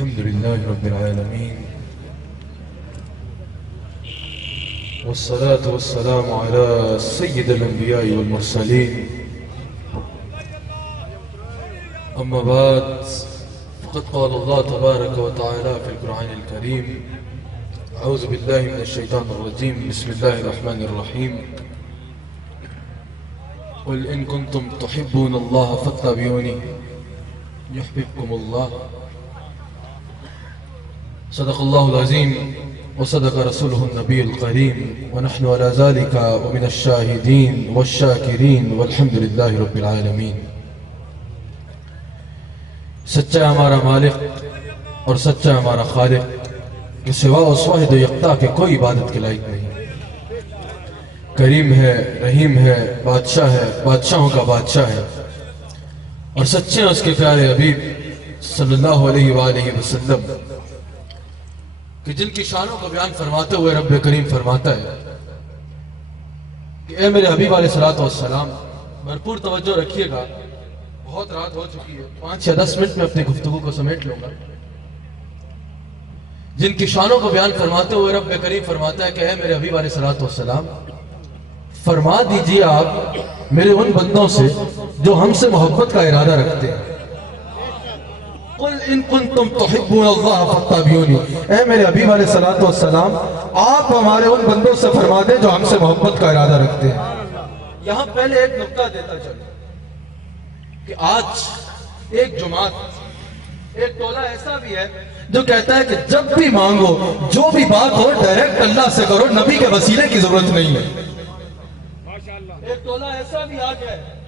الحمد لله رب العالمين والصلاة والسلام على سيد الأنبياء والمرسلين أما بعد فقد قال الله تبارك وتعالى في القرآن الكريم أعوذ بالله من الشيطان الرجيم بسم الله الرحمن الرحيم قل إن كنتم تحبون الله فاتبعوني يحببكم الله صدق الله العظيم وصدق رسوله النبي الكريم ونحن على ذلك ومن الشاهدين والشاكرين والحمد لله رب العالمين. سچا ہمارا مالک اور سچا ہمارا خالق کہ سوا اس واحد و یکتا کے کوئی عبادت کے لائق نہیں. کریم ہے، رحیم ہے، بادشاہ ہے، بادشاہوں کا بادشاہ ہے، اور سچے ہیں اس کے پیارے حبیب صلی اللہ علیہ وآلہ وسلم کہ جن کی شانوں کو بیان فرماتے ہوئے رب کریم فرماتا ہے کہ اے میرے حبیب علیہ السلام بھرپور توجہ رکھیے گا. بہت رات ہو چکی ہے، 5 یا 10 منٹ میں اپنی گفتگو کو سمیٹ لوں گا. جن کی شانوں کو بیان فرماتے ہوئے رب کریم فرماتا ہے کہ اے میرے حبیب علیہ السلام فرما دیجئے آپ میرے ان بندوں سے جو ہم سے محبت کا ارادہ رکھتے ہیں. قل ان کنتم تحبون اللہ فاتبعونی، اے میرے حبیب علیہ السلام آپ ہمارے ان بندوں سے فرما دیں جو ہم سے محبت کا ارادہ رکھتے ہیں. یہاں پہلے ایک نقطہ دیتا چلو کہ آج ایک جماعت، ایک ٹولہ ایسا بھی ہے جو کہتا ہے کہ جب بھی مانگو جو بھی بات ہو ڈائریکٹ اللہ سے کرو، نبی کے وسیلے کی ضرورت نہیں ہے. ایک ٹولہ ایسا بھی آ گیا ہے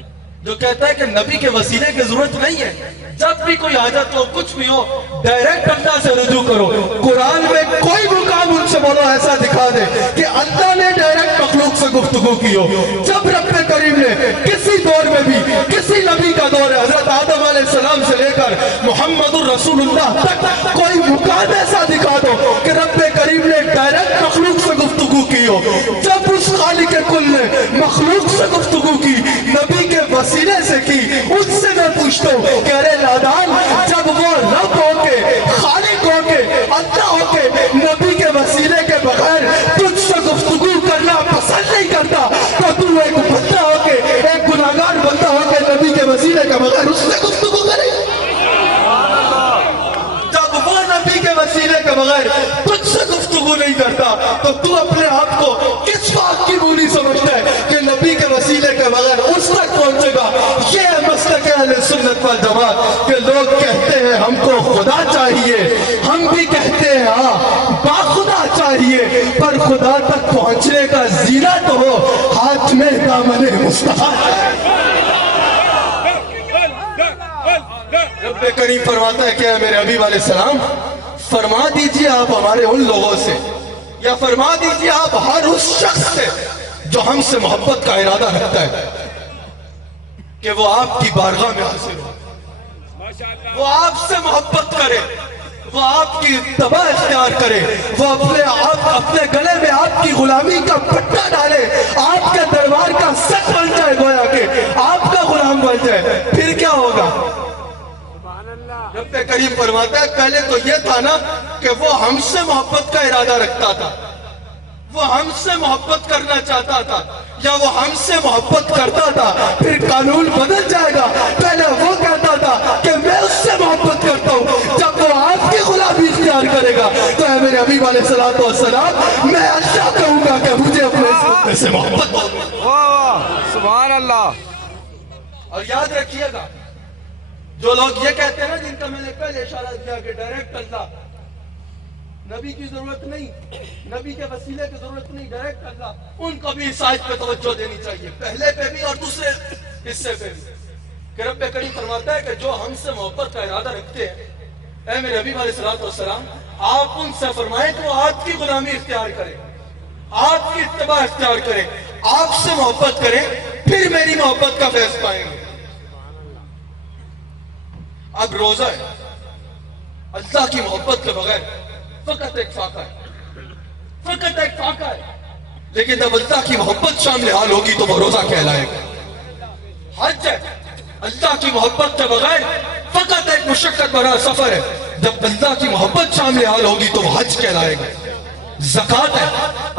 جو کہتا ہے کہ نبی کے وسیلے کی ضرورت نہیں ہے، جب بھی کوئی حاجت ہو کچھ بھی ہو ڈائریکٹ اللہ سے رجوع کرو. قرآن میں کوئی مقام ان سے بولو ایسا دکھا دے کہ اللہ نے ڈائریکٹ مخلوق سے گفتگو کی ہو. جب رب کریم نے کسی دور میں بھی کسی نبی کا دور ہے، حضرت آدم علیہ السلام سے لے کر محمد الرسول اللہ تک کوئی مقام ایسا دکھا دو کہ رب کریم نے ڈائریکٹ مخلوق سے گفتگو کی ہو. جب اس خالق کل نے مخلوق سے گفتگو کی، نبی کے وسیلے سے کی، اس سے میں پوچھتا ہوں کہ ارے لادان، جب وہ رب ہو کے، خالق ہو کے، اللہ ہو کے، نبی کے وسیلے کے بغیر تجھ سے گفتگو کرنا پسند نہیں کرتا، تو تو ایک بندہ ہو کے، ایک گناہگار بندہ ہو کے نبی کے وسیلے کے بغیر اس سے گفتگو کرے. جب وہ نبی کے وسیلے کے بغیر تجھ سے گفتگو نہیں کرتا تو تو اپنے آپ کو کس بات کی بولی سمجھتا ہے کہ نبی کے وسیلے کے بغیر اس تک پہنچے گا. یہ ہے مسلک اہل سنت والجماعت کہ لوگ کہتے ہیں ہم کو خدا چاہیے، ہم بھی کہتے ہیں ہاں با خدا چاہیے، پر خدا تک پہنچنے کا زینہ تو ہو، ہاتھ میں دامن مصطفیٰ. رب کریم فرماتا ہے کہ اے میرے حبیب علیہ السلام فرما دیجئے آپ ہمارے ان لوگوں سے، یا فرما دیجئے آپ ہر اس شخص سے جو ہم سے محبت کا ارادہ رکھتا ہے کہ وہ آپ کی بارگاہ میں حاضر ہو، وہ آپ سے محبت کرے، وہ آپ کی اتباع اختیار کرے، وہ اپنے گلے میں آپ کی غلامی کا پٹا ڈالے، آپ کے دربار کا سچ بن جائے، گویا کہ آپ کا غلام بن جائے. پھر کیا ہوگا؟ رب کریم فرماتا ہے پہلے تو یہ تھا نا کہ وہ ہم سے محبت کا ارادہ رکھتا تھا، وہ ہم سے محبت کرنا چاہتا تھا، یا وہ ہم سے محبت کرتا تھا. پھر قانون بدل جائے گا. پہلے وہ کہتا تھا کہ میں اس سے محبت کرتا ہوں، جب وہ آپ کی غلامی اختیار کرے گا تو اے میرے حبیب علیہ السلام میں اللہ کہوں گا کہ مجھے اپنے اس بندے سے محبت ہو. سبحان اللہ. اور یاد رکھیے گا جو لوگ یہ کہتے ہیں نا، جن کا میں نے پہلے اشارہ کیا کہ ڈائریکٹ اللہ، نبی کی ضرورت نہیں، نبی کے وسیلے کی ضرورت نہیں، ڈائریکٹ اللہ، ان کو بھی اس آیت پہ توجہ دینی چاہیے، پہلے پہ بھی اور دوسرے حصے پہ بھی. کہ رب کریم فرماتا ہے کہ جو ہم سے محبت کا ارادہ رکھتے ہیں، اے میرے حبیب علیہ السلام آپ ان سے فرمائیں کہ وہ آپ کی غلامی اختیار کریں، آپ کی اتباع اختیار کریں، آپ سے محبت کریں، پھر میری محبت کا فیض پائیں گے. اب روزہ ہے، اللہ کی محبت کے بغیر فقط ایک فاقہ ہے، فقط ایک فاقہ ہے. لیکن جب اللہ کی محبت شامل حال ہوگی تو وہ روزہ کہلائے گا. حج ہے، اللہ کی محبت کے بغیر فقط ایک مشقت بھرا سفر ہے. جب اللہ کی محبت شامل حال ہوگی تو وہ حج کہلائے گا. زکوٰۃ ہے,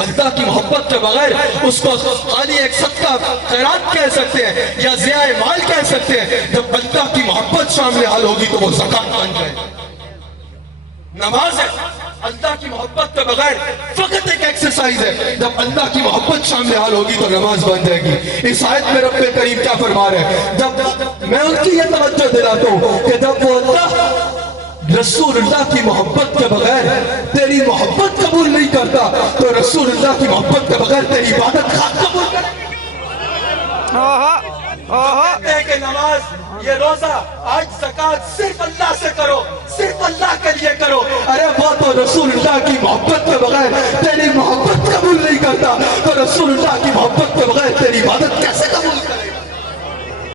اللہ کی محبت کے بغیر اس کو خالی ایک صدقہ خیرات کہہ سکتے ہیں یا ضیاء مال کہہ سکتے ہیں. جب اللہ کی محبت شامل حال ہوگی تو وہ زکوٰۃ بن جائے. نماز ہے, اللہ کی محبت کے بغیر فقط ایک ایکسرسائز ہے, جب اللہ کی محبت شامل حال ہوگی تو نماز بن جائے گی. اس آیت میں رب کریم کیا فرما رہے ہیں؟ جب میں ان کی یہ توجہ دلاتا ہوں کہ جب وہ اللہ رسول اللہ کی محبت کے بغیر تیری محبت قبول نہیں کرتا تو رسول اللہ کی محبت کے بغیر تیری عبادت خاک قبول کرے. کہتے ہیں کہ نماز, یہ روزہ, آج زکوٰۃ صرف اللہ سے کرو, صرف اللہ کے لیے کرو. ارے وہ تو رسول اللہ کی محبت کے بغیر تیری محبت قبول نہیں کرتا تو رسول اللہ کی محبت کے بغیر تیری عبادت